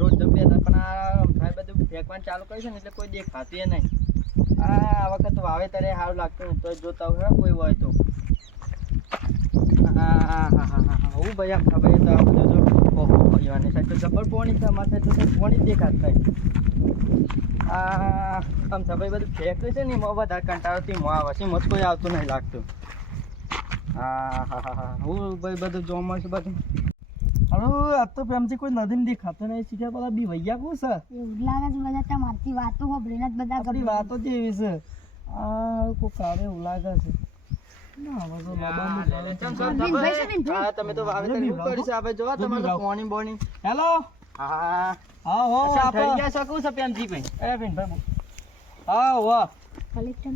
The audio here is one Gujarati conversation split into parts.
રોજ જમ્યા હતા પણ આ ભાઈ બધું ફેંકવાનું ચાલુ કર્યું છે ને એટલે કોઈ દેખાતું નહીં. આ વખત વાવેતરે સારું લાગતું તો જોતા હોય કોઈ હોય તો. હું ભાઈ આ ખબર તો આ બધું જો ઓહો ભાઈઓની સાઈડ તો જબર પોણી છે અમારી સાઈડ તો પોણી જ દેખાતું નહીં. આમ સભાઈ બધું ફેંક્યું છે ને એમાં વધારે કંટાળોથી મોં આવે છે, મત કોઈ આવતું નહીં લાગતું. હું ભાઈ બધું જોવા છું બધું. હલો આ તો પ્રેમથી કોઈ નદી દેખાતો નહીં. શીખ્યા પેલા બી વૈયા કોણ છે? એવું લાગે છે બધા તમારથી વાતો હોભળીને જ બધા આપણી વાતો જ એવી છે. કોક આવે એવું લાગે છે. તમે તો વાવેતર એવું કર્યું છે આપણે જોવા તમારે તો પોણી બોણી. હેલો હા હા હો આપણે ક્યાં શકું છે પ્રેમજીભાઈ? એ ભીનભાઈ હા હો કલેક્ટર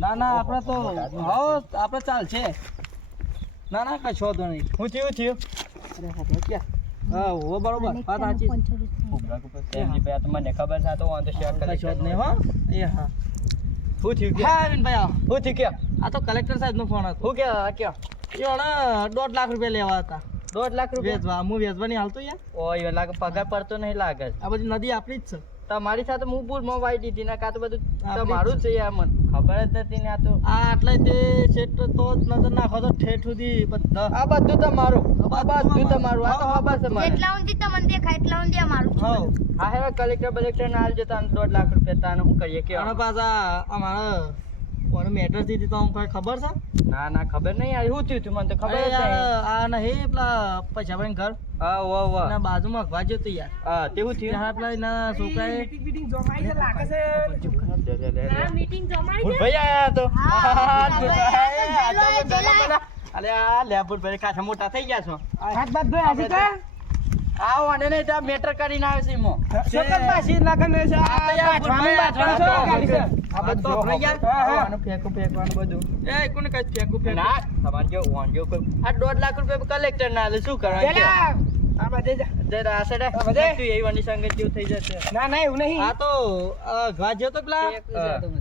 ના ના આપણે તો હો આપણે ચાલશે. ના ના કશો તો નહીં. હું થયું અરે હા ક્યાં હા હો બરોબર વાત સાચી. પ્રેમજીભાઈ તો મને ખબર છે તો વાંધો શેર કશો જ નહીં હો. એ હા શું થયું કે હા ભીનભાઈ શું થયું કે આ તો કલેક્ટર સાહેબ નો ફોન હતો. શું કે ક્યાં એ 1.5 લાખ રૂપિયા લેવા હતા. 1.5 લાખ રૂપિયા વેચવા? હું વેચવાની હાલતો યાર. ઓય લાગે પગાર પડતો નહીં લાગે. આ બધી નદી આપણી જ છે. તમારી સાથે હું ભૂલમાં વાઈ દીધી ને કા તો બધું તમારું જ છે યાર. મને ખબર જ નથી ને આ તો આટલે તે સેટ તો નજર નાખો તો ઠેઠ સુધી બધા આ બધું તમારું. આ બધું તમારું. આ તો ખબર છે મને. જેટલા ઊંધી તમને દેખાય એટલા ઊંધી અમારું છે. હા હે કલેક્ટર ને હાલ જતા 1.5 લાખ રૂપિયા તાને શું કરીએ કે અને પાછા અમારા કોણ મેટર દીધી તો કોઈ ખબર છે? ના ના ખબર નહીં યાર. શું થયું તું મને તો ખબર જ નહીં. આ નહીં પેલા પૈસા ભાઈ ઘર હા વાહ વાહ ના બાજુમાં વાજ્યો તો યાર. હા તેવું થયું. હા પેલા એના છોકરાએ મીટિંગ જમાઈ છે લાગે છે. ના મીટિંગ જમાઈ છે. ભાઈ આયા તો અરે આ લેબુર ભાઈ ખાસા મોટા થઈ ગયા છો. હાથ બાદ ધોઈ આજી કા આવો અને ને તા મેટર કરીને આવે છે ઈમો છોકર પાછી લગન છે. આ તો યાર બાથવાનું છો ગાડી છે. આ બધું આપણે યાર આનું ફેંકવાનું બધું એ કોને કઈ ફેંકું ના તમાર જો ઓન જો કોઈ આ 1.5 લાખ રૂપિયા કલેક્ટર ના આલે શું કરવા આ બધે જરા આ સાઈડ બધે તું એવી વાની સંગત જેવું થઈ જશે. ના ના એવું નહીં. આ તો ગાજ્યો તો પેલા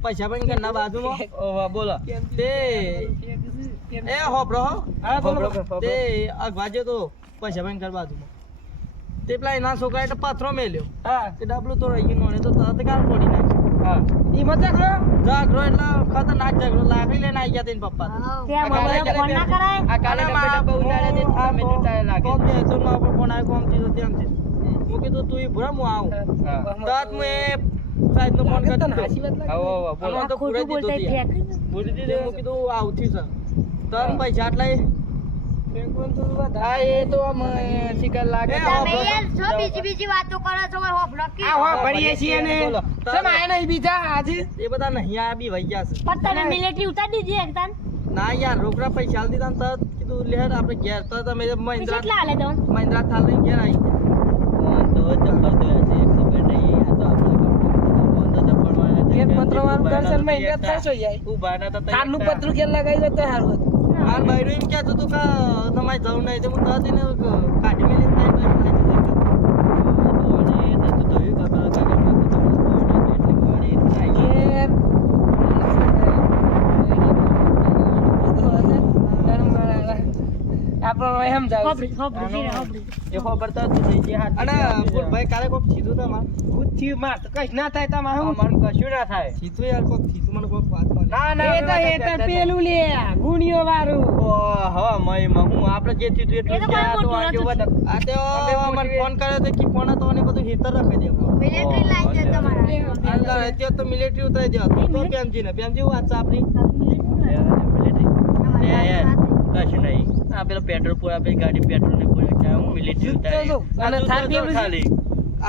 પૈસા પણ ઘરના બાજુમાં ઓવા બોલો તે એ હોબરો હા બોલો તે ગાજ્યો તો પૈસા પણ ઘર બાજુમાં તે પેલા એના છોકરાએ તો પાથરો મેલ્યો. હા તે ડબલું તો રહી ગયું તો તરત ગાળ પડી નાખી. હા ઈ મત જાગરો એટલે ખતરનાક જાગરો લાકડી લઈને આવી ગયા તેના પપ્પા. તે મને ફોન ના કરાય. આ કાલે બેટા બહુ ઉડાડે દે આ મે જોતા લાગે. કોમ દે તો ના પર ફોન આવ્યો કોમ થી તો તેમ છે. હું કીધું તું ભરા હું આવું. તત મે સાહેબ નો ફોન કરતો આવો બોલો તો પૂરી દીધો પૂરી દીધો. હું કીધું આવતી છે તન પૈસા આટલા હા એ તો શિકાર લાગે. તમે યાર છો બીજી વાતો કરો છો હોભળો કે આ હો ભણીએ છીએ ને સમ આયા નહીં બીજા આજે એ બધા નહીં આ બી વઈ ગયા છે. પણ તમે મિલિટરી ઉતારી દીધી એકદમ. ના યાર રોકડા પૈસા આલ દીધા તો કીધું લે આપણે ઘેર તો તમે મહિન્દ્રા કેટલા આલે તો મહિન્દ્રા થાલ લઈને ઘેર આવી ગયા. તો જબર તો છે ખબર નહીં. આ તો આપણે પત્ર વાળું કરશન મહિન્દ્રા થશો યાર ઉભા ના તો કાનનું પત્ર કે લગાઈ દે તો હારું હતું. હાલ ભાઈ એમ કે તું કા તમારે જવું નહીં તો હું તો તેને કાઢી મેલી થાય કાલે કોક સીધું તમારે કઈ ના થાય તમારે કશું ના થાય સીધું યાર કોક સીધું મને કોક વાત ના ના એ તો પેલું લે ગુણિયો વાળું હા મય હું આપણે જે થયું એટલું કે આ તો આજો વધ આ તો મને ફોન કર્યો તો કે ફોન તો અને બધું હીટર રાખી દેવો મિલિટરી લાઈ દે તમારા અંદર અત્યારે તો મિલિટરી ઉતારી દેવા તું તો પેમજી ને પેમજી વાત છે આપણી મિલિટરી કશું નહીં. આ પેલો પેટ્રોલ પૂરા આપણી ગાડી પેટ્રોલ ને પૂરા કે હું મિલિટરી ઉતારી અને થાર ખાલી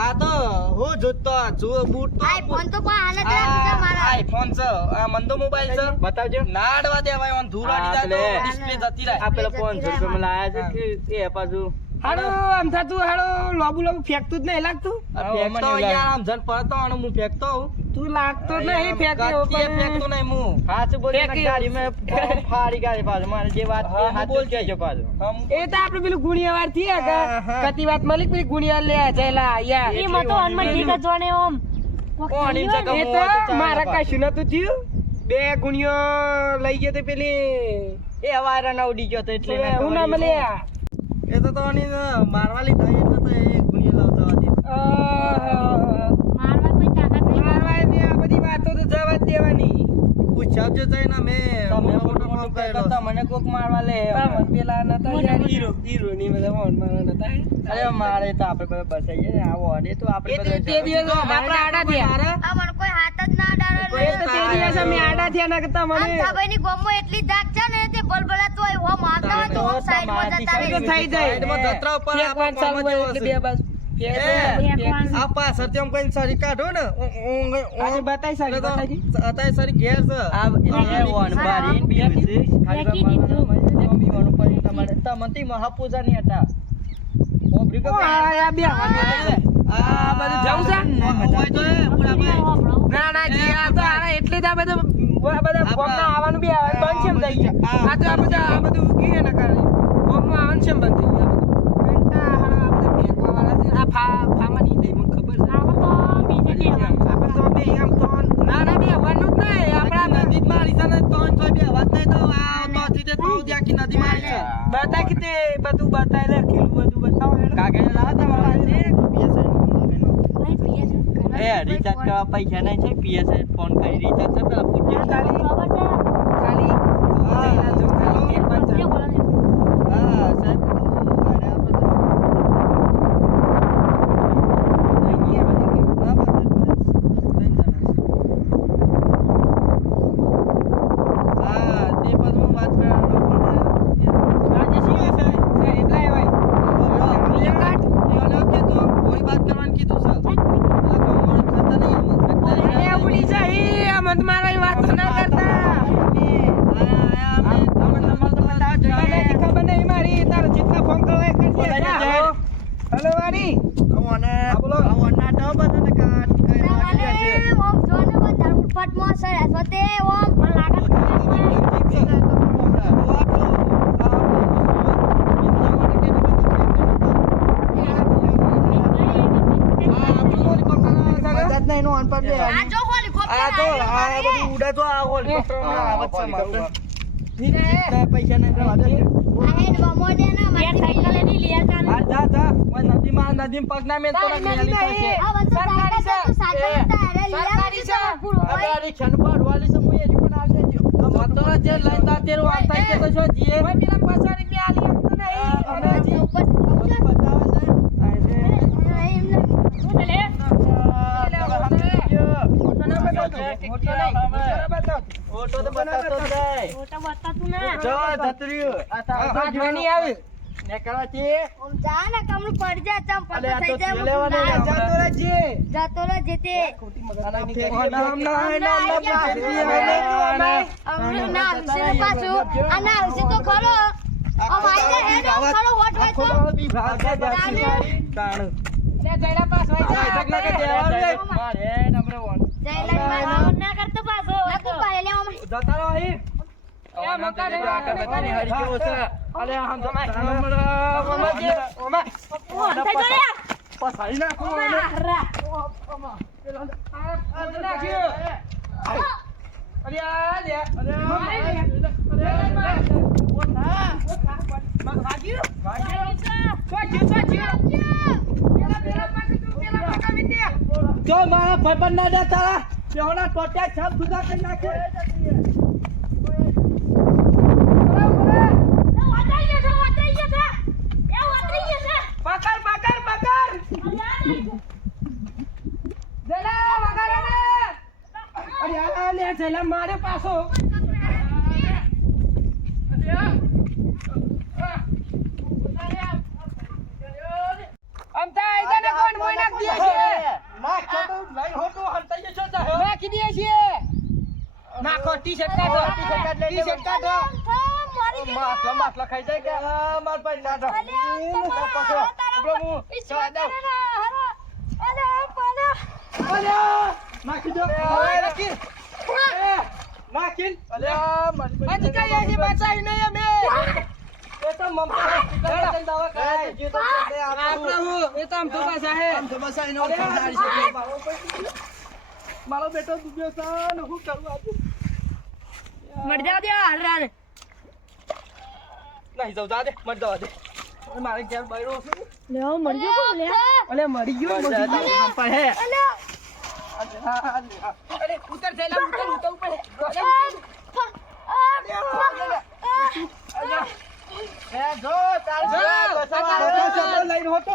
આ તો હું જોતો જો બૂટ તો આઈફોન તો કોઈ હાલત રાખી છે મારા આઈફોન છે આ મંદો મોબાઈલ છે બતાવજો ના અડવા દેવાય ઓન ધૂળ અડી જાય તો ડિસ્પ્લે જતી રહે. આ પેલો 500 રૂપિયા માં લાયા છે કે એ પાછું હાડો આમ થાતું હાડો લોબુ ફેંકતું જ નહીં લાગતું. ફેંકતો યાર આમ જન પડતો અને હું ફેંકતો તું લાગતો નહીં ફેંકતો નહીં હું હાથ બોલ ગાડી મે ફાડી ગાડી પાછો મારે જે વાત હાથ બોલ કેજો પાછો એ તો આપણે પેલું ગુણિયા વાર થી કતી વાત મલિક પેલી ગુણિયા લે જઈલા યાર ઈ મતો અનમન ઠીક જ જોણે ઓમ કોણ એમ સકા એ તો મારા કશું નતું થયું. બે ગુણિયો લઈ ગયો તો પેલી એ હવારા ના ઉડી ગયો તો એટલે હું ના મળ્યા એ તો આની મારવા લીધા એટલે તો એ ગુણિયો લાવતા હતી. મને કોક મારવા લે પેલા નતા હીરો ની બધા ફોન મારવા નતા અરે મારે તો આપણે બધા બસાઈએ ને આવો અને તો આપણે તે દિવસ આપડા આડા થયા આ મને કોઈ હાથ જ ના ડાળે તે દિવસ અમે આડા થયા ના કરતા મને ભાઈની ગોમમાં એટલી ધાક છે ને તે બલબલાતો હોય હો મારતા હોય તો સાઈડમાં જતા રહે થઈ જાય ધતરા ઉપર આપણ ચાલુ એટલે બે બાજુ આ પાસ સત્યમ કોઈ સરી કાઢો ને આજે બતાઈ સરી બતાઈ અતાય સરી ઘેર છે આ એ વન બારી બી ખાલી મમ્મી વન પર તમારે તમતી મહાપૂજા ની હતા ઓબરી કો આ બે આ બધું જાવ છે હોય તો પૂરા ભાઈ ના ના જી આ તો આ એટલે જ આ બધું બોમના આવવાનું બી બંધ છે એમ થઈ ગયા આ તો આ બધું ગીએ ના કારણે બોમમાં આવવાનું છે એમ બંધ થઈ ગયા ફામાં નહીં દે મને ખબર છે આપણે તો બે આમ તો ના બે હવાનું જ નહીં આપણા નદી મારી છે ને તો બે વાત નહીં તો આ તો સીધે તો જાકી નદી મારી છે બતા કે તે બધું બતાય લે ખેલું બધું બતાવો કાગળ લાવ તમારા એ રિચાર્જ કરવા પૈસા નહીં છે પીએસઆઈ ફોન કરી રિચાર્જ છે પેલા પૂછજો ખાલી હા જો ખાલો હા સાહેબ પૈસા નહીં નદી પગ ના મેલ તો જો મારા ભાઈબંધ ના દે તારા બેહોના ટોટિયા છાપ સુધા કરી નાખે મારે પાછો નાખો ટી-શર્ટ કાઢો ટી-શર્ટ કાઢો માટલા ખાઈ જાય કે માર પાસે નાખો પાછો ઉભો હું ચવા દઉં નાખી દો નાખી મારી કઈ છે બચાઈ નહીં અમે એ તો મમતા દવા કરાય જે તો આપણે હું એ તો આમ તો બસા હે આમ તો બસા નો ખરાડી છે મારો બેટો દુબ્યો છે ને હું કરું આજે મર જાવ દે હાલરા ને નહીં જાવ દે મર જાવ દે મારે ઘેર બૈરો છે લે મર ગયો લે અલે મરી ગયો હમ પર હે અરે ઉતર જઈલા ઉતર ઉપર એ જો ચાલ લઈને હોતો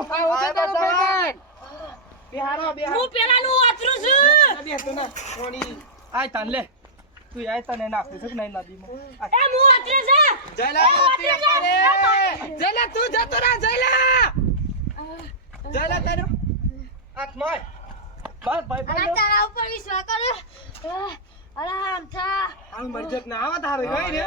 બિહારો હું પેલાનું વાતરું છું બેસો ના કોણી આય તાન લે તું આય તને નાખું છું નહીં નદીમાં એ હું વાતરું છું જયલા તું જતો રા જયલા તારો આત્માય બસ ભાઈ અલા તારા ઉપર વિશ્વાસ કરો અલા આમ થા આ મરજત ના આવત હારો હોય ને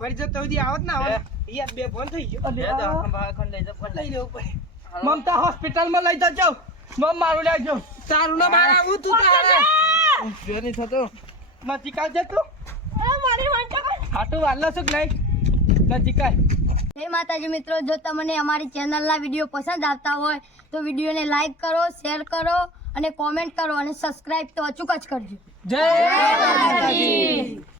મરજત તો દી આવત ના આવત યાર બે ફોન થઈ ગયો લે દા ખંભા લઈ જા ફોન લઈ લેવું પડે મમતા હોસ્પિટલ માં લઈ જાજો મમ મારું લેજો તારું ના મારા હું તું તારે જોની થતો નથી કાલ જતો એ મારી વાંચો હાટુ વાલ્લા સુક નહીં નથી કાય હે માતાજી મિત્રો, જો તમને અમારી ચેનલના વિડીયો પસંદ આવતા હોય તો વિડીયોને લાઈક કરો, શેર કરો અને કોમેન્ટ કરો અને સબસ્ક્રાઇબ તો અચૂક જ કરજો. જય માતાજી.